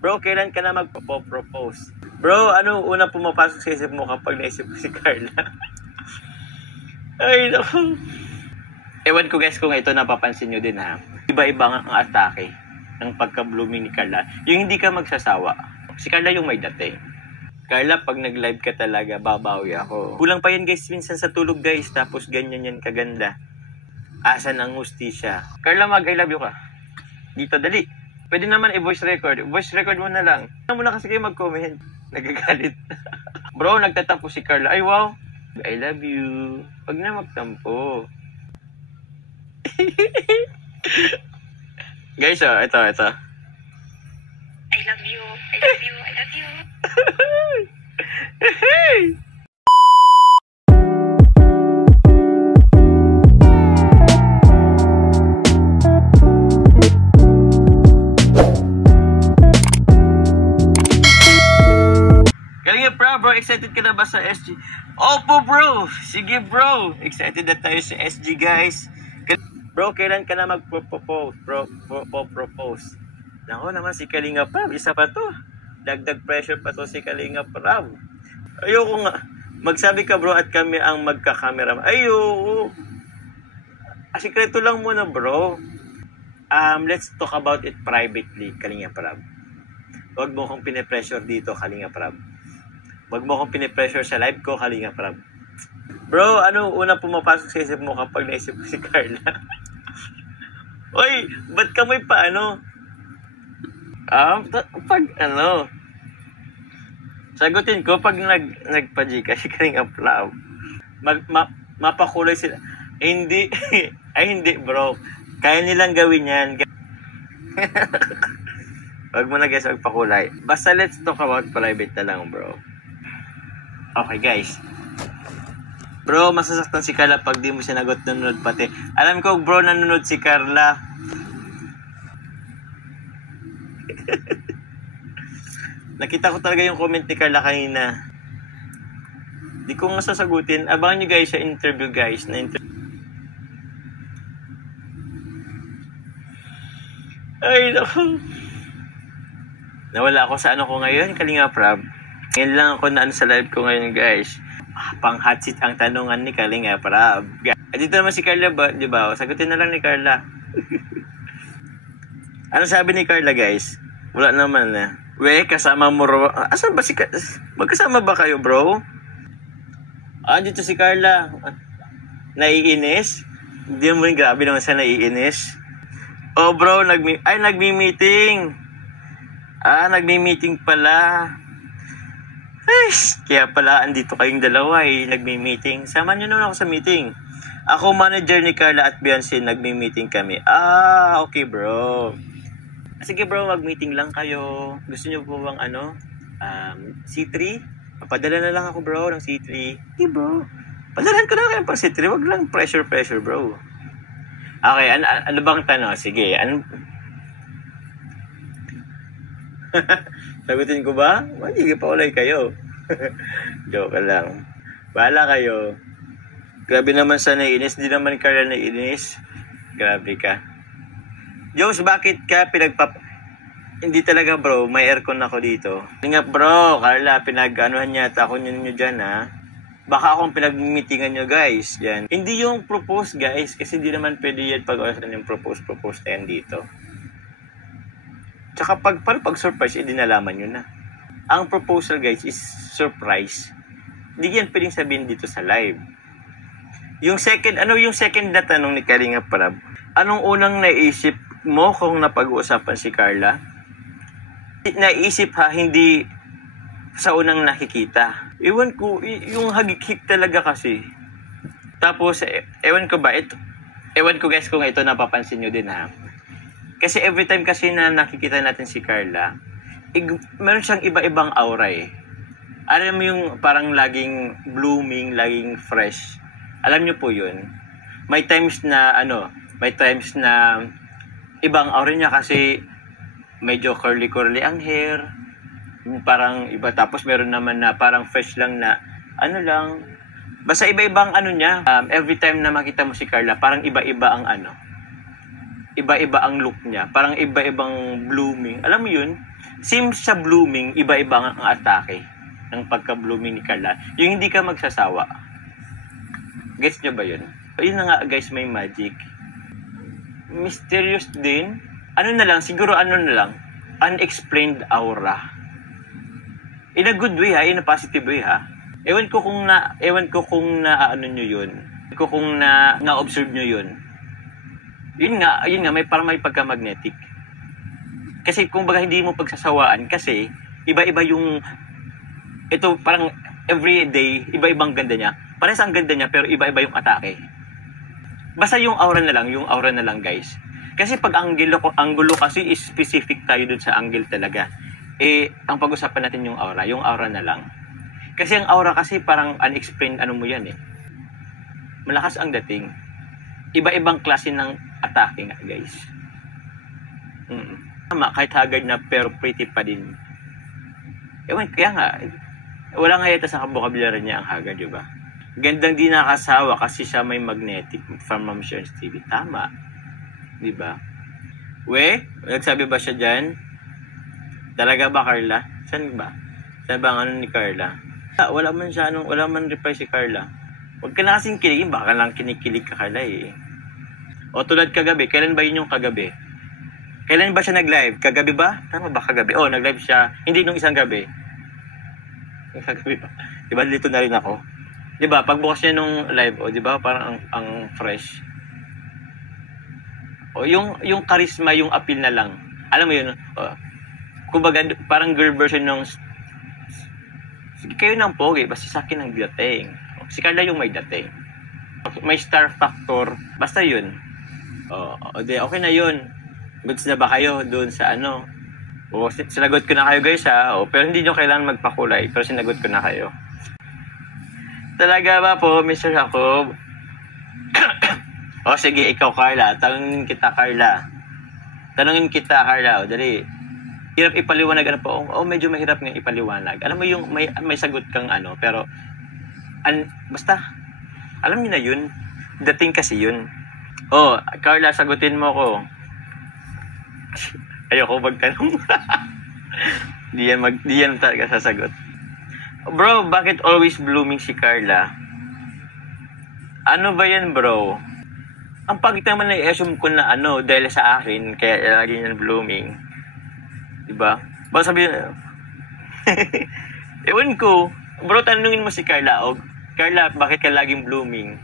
Bro, kailan ka na magpo-propose? Bro, ano unang pumapasok sa isip mo kapag naisip mo si Carla? Ay, naku. Ewan ko guys kung ito napapansin nyo din ha. Iba-iba ang atake ng pagka-blooming ni Carla. Yung hindi ka magsasawa. Si Carla yung may dating. Carla, pag nag-live ka talaga, babawi ako. Kulang pa yan guys, minsan sa tulog guys. Tapos ganyan yan kaganda. Asan ang hustisya? Carla, I love you ka. Dito, dali. Pwede naman i-voice record. Voice record mo na lang. Ano mo na kasi kayo mag-comment. Nagagalit. Bro, nagtatampo si Carla. Ay, wow. I love you. Pag na magtampo. Guys, oh, ito. I love you. I love you. I love you. Galing bro, excited ka na ba sa SG? Opo bro, sige bro, excited na tayo sa SG guys. Bro, kailan ka na magpo-propose? Propose. Nako naman si Kalinga Prab, isa pa to. Dagdag pressure pa to si Kalinga Prab. Ayoko nga. Magsabi ka bro at kami ang magka-camera. Ayoko. Sikreto lang muna bro. Let's talk about it privately, Kalinga Prab. Huwag mo kong pinipressure dito, Kalinga Prab. Huwag mo kong pinipressure sa live ko, Kalinga Prab. Bro, ano unang pumapasok sa isip mo kapag naisip mo si Carla? Oy, ba't ka may paano? Pag ano? Sagutin ko pag nagpa-Gcash si Kalinga Prab. Mapakulay sila. Hindi. Ay, hindi bro. Kaya nilang gawin yan. Wag mo na guys, magpakulay. Basta let's talk about private na lang bro. Okay guys. Bro, masasaktan si Carla pag di mo sinagot nanonood pati. Alam ko bro, nanonood si Carla. Nakita ko talaga yung comment ni Carla kanina. Di ko nga sasagutin. Abangan nyo guys sa interview guys. Ay, naku. Nawala ako sa ano ko ngayon, Kalinga Prab. Ngayon lang ako na sa live ko ngayon guys. Pang hot seat ang tanungan ni Kalinga Prab. Dito naman si Carla ba? Di ba? Sagutin na lang ni Carla. Ano sabi ni Carla guys? Wala naman na. Kasama mo ro. Asan ba si Carla? Magkasama ba kayo bro? Dito si Carla. Naiinis? Hindi mo rin grabe naman sa naiinis. Oh bro, nagmi-meeting. Nagmi-meeting pala. Ay, kaya pala andito kayong dalawa nagmi-meeting. Samahan nyo naman ako sa meeting. Ako manager ni Carla at Beyonce, nagmi-meeting kami. Okay bro. Sige bro, mag-meeting lang kayo. Gusto nyo po bang C3? Papadala na lang ako bro ng C3. Hey bro, padalahan ko na kayo pang C3. Wag lang pressure bro. Okay, ano bang tanong? Sige, sagutin ko ba? Hindi pa ulay kayo. Joke lang. Bahala kayo. Grabe naman sa naiinis. Di naman Carla naiinis. Grabe ka. Jones, bakit ka hindi talaga bro, may aircon ako dito. Nga bro, Carla, pinag-anuhan yata ako nyo dyan ha. Baka akong pinag-meetingan nyo guys. Yan. Hindi yung propose guys. Kasi hindi naman pwede yan pag-orasan yung propose na yan dito. Tsaka pag surprise, nalaman nyo na. Ang proposal guys is surprise. Hindi yan pwedeng sabihin dito sa live. Yung second na tanong ni Kalinga Prab? Anong unang naisip mo kung napag-uusapan si Carla? Naisip hindi sa unang nakikita. Ewan ko, yung hagik-hik talaga kasi. Tapos, ewan ko guys kung ito napapansin nyo din ha. Kasi every time kasi na nakikita natin si Carla, meron siyang iba-ibang aura Alam mo yung parang laging blooming, laging fresh. Alam niyo po yun. May times na ibang aura niya kasi medyo curly-curly ang hair. Parang iba. Tapos meron naman na parang fresh lang na basta iba-ibang niya. Every time na makita mo si Carla, parang iba-iba ang look niya. Parang iba-ibang blooming. Alam mo yun? Seems sa blooming, iba-iba ang atake ng pagka-blooming ni Carla. Yung hindi ka magsasawa. Gets nyo ba yun? Yun na nga guys, may magic. Mysterious din. Ano na lang, siguro ano na lang, unexplained aura. In a good way ha, in a positive way ha. Ewan ko kung na ano nyo yun. Ewan ko kung na-observe nyo yun. Yun nga, may parang may pagka-magnetic. Kasi kung baga hindi mo pagsasawaan, kasi iba-iba yung, ito parang every day, iba-ibang ganda niya. Parehas ang ganda niya, pero iba-iba yung atake. Basta yung aura na lang guys. Kasi pag anggulo kasi is specific tayo dun sa angle talaga. Ang pag-usapan natin yung aura na lang. Kasi ang aura kasi parang unexplained ano mo yan eh. Malakas ang dating. Iba-ibang klase ng atake nga guys. Tama, kahit haggard na pero pretty pa din. Kaya nga, wala nga yata sa vocabulary niya ang haggard, diba? Gandang di nakasawa kasi siya may magnetic from Ma'am Sharon's TV. Tama. Diba? Nagsabi ba siya dyan? Talaga ba, Carla? Saan ba ang ano ni Carla? Wala man reply si Carla. Huwag ka na kasing kiligin, baka lang kinikilig ka, Carla eh. O tulad kagabi, kailan ba yun yung kagabi? Kailan ba siya nag-live? Kagabi ba? Tama ba kagabi? Nag-live siya. Hindi nung isang gabi. Yung kagabi ba? Diba, dito na rin ako. Diba, pagbukas niya nung live, diba, parang ang fresh. Yung charisma, yung appeal na lang. Alam mo yun, kumbaga, parang girl version ng kayo ng pogi, basta sa akin ang dating. Si Carla yung may dating. May star factor, basta yun. Okay na yun. Goods na ba kayo doon sa ano? Sinagot ko na kayo guys ha. Pero hindi nyo kailangan magpakulay, pero sinagot ko na kayo. Talaga ba po, Mr. Jacob? Sige, ikaw Carla. Tanungin kita Carla. Dali. Hirap ipaliwanag ano po. Medyo mahirap nga ipaliwanag. Alam mo yung may sagot kang ano, pero basta alam niyo na yun. Dating kasi yun. Carla, sagutin mo ko. Ayoko magtanong. Di yan talaga sasagot. Bro, bakit always blooming si Carla? Ano ba yan, bro? Ang pangit naman na-assume ko na dahil sa akin, kaya lagi yan blooming. Diba? Baka sabihin, ewan ko. Bro, tanungin mo si Carla. Carla, bakit ka laging blooming?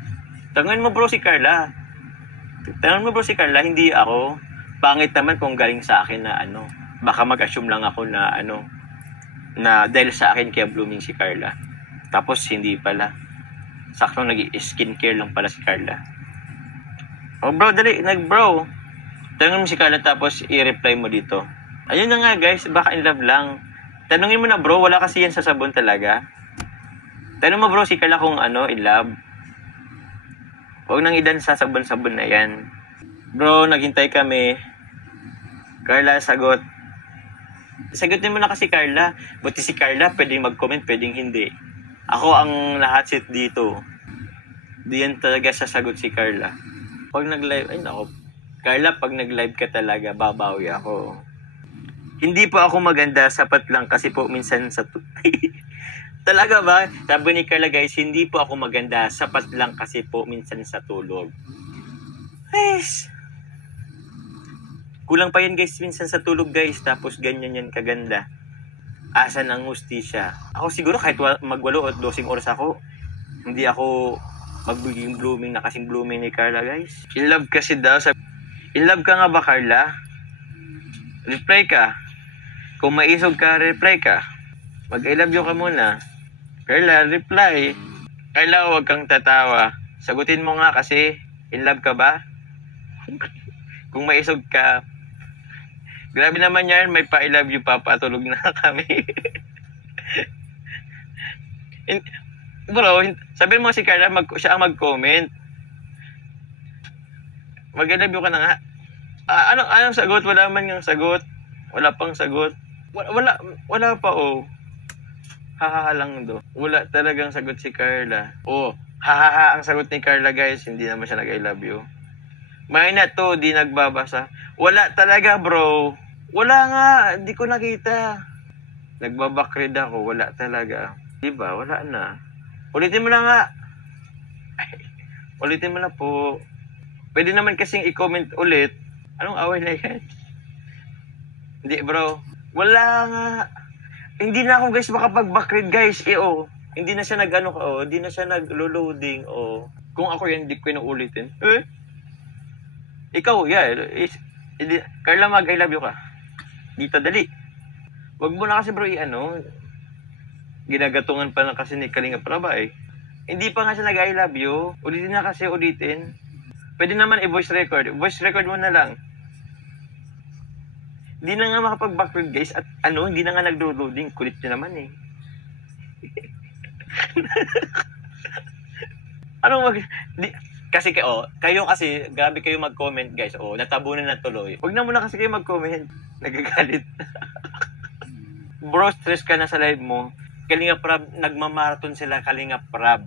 Tanungin mo bro si Carla. Hindi ako. Pangit naman kung galing sa akin na baka mag-assume lang ako na na dahil sa akin kaya blooming si Carla. Tapos hindi pala. Sakto nag-skincare lang pala si Carla. Bro, dali, bro. Tanungin mo si Carla tapos i-reply mo dito. Ayun na nga guys, baka in love lang. Tanungin mo na bro, wala kasi yan sa sabon talaga. Tanong mo bro si Carla kung in love. Huwag nang idan sa sabon-sabon na yan. Bro, naghintay kami. Carla, sagot. Sagutin mo na kasi Carla. Buti si Carla, pwedeng mag-comment, pwedeng hindi. Ako ang lahat seat dito. Diyan talaga sasagot si Carla. Pag nag-live, Carla, pag nag-live ka talaga, babawi ako. Hindi po ako maganda, sapat lang kasi po minsan sa Talaga ba? Sabi ni Carla guys, hindi po ako maganda, sapat lang kasi po minsan sa tulog. Guys, kulang pa yan guys, minsan sa tulog guys, tapos ganyan yan kaganda. Asan ang hustisya? Ako siguro kahit magwalo o 12 oras ako, hindi ako magbiging blooming na kasing blooming ni Carla guys. In love kasi daw. In love ka nga ba Carla? Reply ka. Kung maisog ka, reply ka. Mag-I love you ka muna. Carla, reply. Carla, huwag kang tatawa. Sagutin mo nga kasi, in love ka ba? Kung maisog ka, grabe naman yan, may pa-I love you pa, patulog na kami. Bro, sabihin mo si Carla, siya ang mag-comment. Mag-I love you ka na nga. Anong sagot? Wala man yung sagot. Wala pang sagot. Wala pa Hahaha lang do. Wala talagang sagot si Carla. Hahaha ang sagot ni Carla guys. Hindi naman siya nag-I love you. May na to, di nagbabasa. Wala talaga bro. Wala nga, hindi ko nakita. Nagbabakrid ako, wala talaga. Diba, wala na. Ulitin mo na nga. Ulitin mo na po. Pwede naman kasing i-comment ulit. Anong away na yan? Hindi bro. Wala nga. Hindi na ako guys makapag-backread guys. Hindi na siya hindi na siya nag-loading. Kung ako yan, hindi ko inuulitin. Ikaw, Carla Mag, I love you ka. Dito, dali. Wag mo na kasi bro, ginagatungan pa lang kasi ni Kalinga Praba eh. Hindi pa nga siya nag-I love you. Ulitin na kasi, ulitin. Pwede naman i-voice record. Voice record mo na lang. Hindi na nga makapag-backread guys. At hindi na nga nag-loading. Kulit nyo naman eh. Kasi kayo kasi, grabe kayo mag-comment guys. Natabunan na tuloy. Huwag na muna kasi kayo mag-comment. Nagagalit. Bro, stress ka na sa live mo. Kalinga Prab, nagmamarathon sila Kalinga Prab.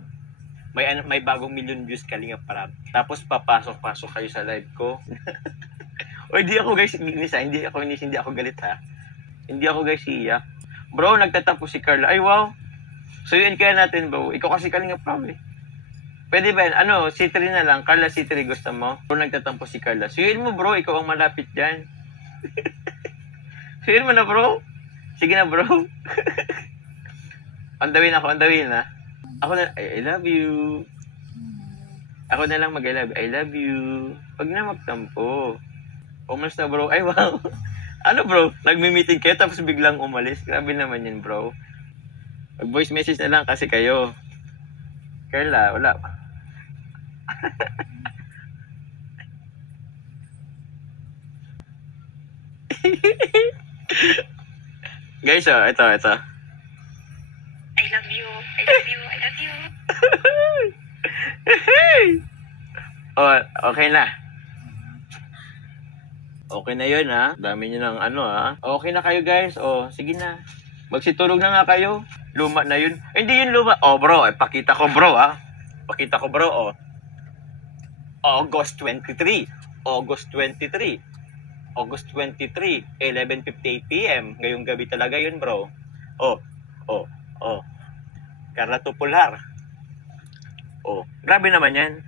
May bagong million views Kalinga Prab. Tapos papasok kayo sa live ko. Hindi ako guys, hindi ako galit ha. Hindi ako guys iyak. Bro, nagtatapos si Carla. Ay wow. Suyuin kaya natin bro. Ikaw kasi Kalinga Prab eh. Pwede ba yan? C3 na lang. Carla C3 gusto mo? Bro, nagtatampo si Carla. Suyuin mo bro, ikaw ang malapit dyan. Suyuin mo na bro. Sige na bro. Andawin ha. Ako na, I love you. Ako na lang mag-I love you. I love you. Wag na magtampo. Umalis na bro. Ay wow. Ano bro? Nagmi-meeting kayo tapos biglang umalis. Grabe naman yan bro. Mag-voice message na lang kasi kayo. Carla, wala. Guys, ito. I love you. I love you. I love you. Okay na. Okay na yun ha. Dami nyo ng Okay na kayo guys. Sige na. Magsitulog na nga kayo. Luma na yun. Hindi yun luma. Bro, pakita ko bro ha. Pakita ko bro August 23, 11:58 PM. Ngayong gabi talaga yun bro. Carla Tupular. Grabe naman yan.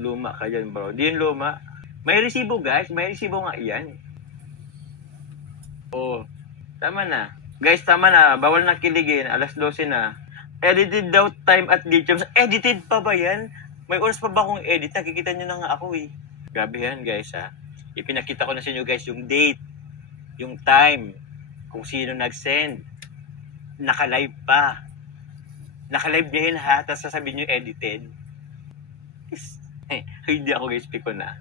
Luma ka dyan bro. Di yun luma. May resibo guys. May resibo nga yan. Tama na. Guys, tama na. Bawal na kiligin. 12:00 na. Edited daw time at lithium. Edited pa ba yan? May oras pa ba akong edit? Nakikita nyo na nga ako eh. Grabe yan guys ha. Ipinakita ko na sa inyo guys yung date. Yung time. Kung sino nag-send. Naka-live pa. Naka-live niya yun ha. Tapos sasabihin nyo edited. Hindi ako guys, piko na.